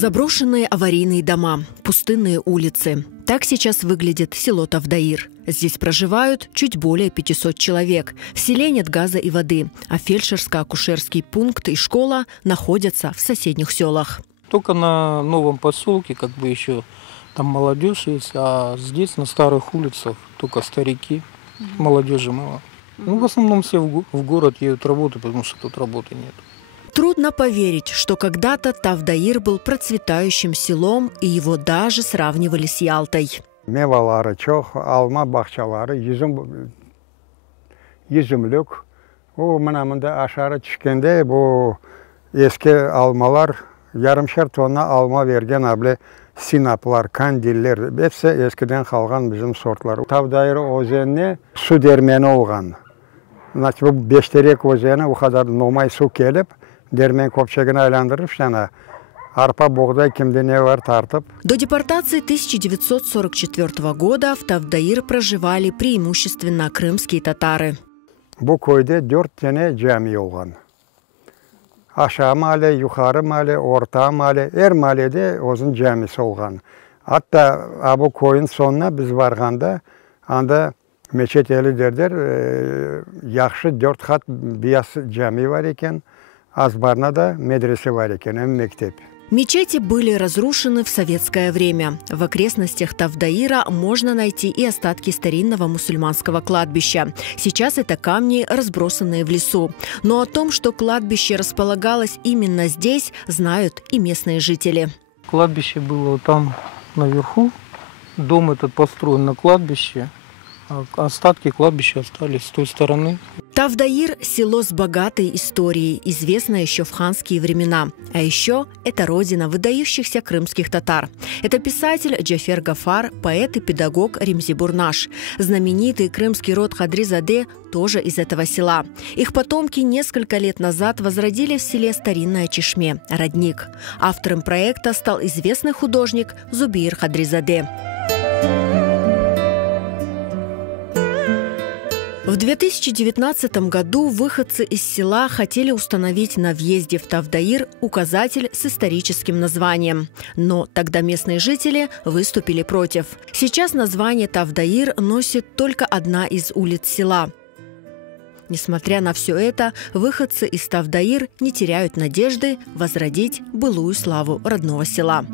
Заброшенные аварийные дома, пустынные улицы. Так сейчас выглядит село Тавдаир. Здесь проживают чуть более 500 человек. В селе нет газа и воды, а фельдшерско-акушерский пункт и школа находятся в соседних селах. Только на новом поселке еще там молодежь есть, а здесь на старых улицах только старики, молодежи мало. В основном все в город едут работать, потому что тут работы нет. Трудно поверить, что когда-то Тавдаир был процветающим селом, и его даже сравнивали с Ялтой. Мевалары çok, alma bahçeleri, yüzümlük. O mınamında aşağı çıkende bu eski almalar, yarımşar tonna alma vergen abla sinaplar, kandiller, hepsi eskiden kalgan bizim sortlar. Тавдаир özeni su dermeni olgan. Bu Beşterek özeni o kadar normal su gelip dermen kopçagını aylandırıp sana арпа, богдай, кимде не var тартып. До депортации 1944 года в Тавдаир проживали преимущественно крымские татары. Bu köyde 4 tane cami olgan. Aşağı mahalle, yukarı mahalle, orta mahalle, her mahallede özün camisi olgan. Hatta bu köyün sonuna biz varganda anda meçet eli derler, yaxşı 4 kat beyaz cami var iken, azbarna da medrese var iken, hem mektep. Мечети были разрушены в советское время. В окрестностях Тавдаира можно найти и остатки старинного мусульманского кладбища. Сейчас это камни, разбросанные в лесу. Но о том, что кладбище располагалось именно здесь, знают и местные жители. Кладбище было там наверху. Дом этот построен на кладбище. А остатки кладбища остались с той стороны. Тавдаир – село с богатой историей, известное еще в ханские времена. А еще это родина выдающихся крымских татар. Это писатель Джафер Гафар, поэт и педагог Ремзи Бурнаш. Знаменитый крымский род Хадризаде тоже из этого села. Их потомки несколько лет назад возродили в селе старинное чешме – родник. Автором проекта стал известный художник Зубир Хадризаде. В 2019 году выходцы из села хотели установить на въезде в Тавдаир указатель с историческим названием. Но тогда местные жители выступили против. Сейчас название Тавдаир носит только одна из улиц села. Несмотря на все это, выходцы из Тавдаир не теряют надежды возродить былую славу родного села.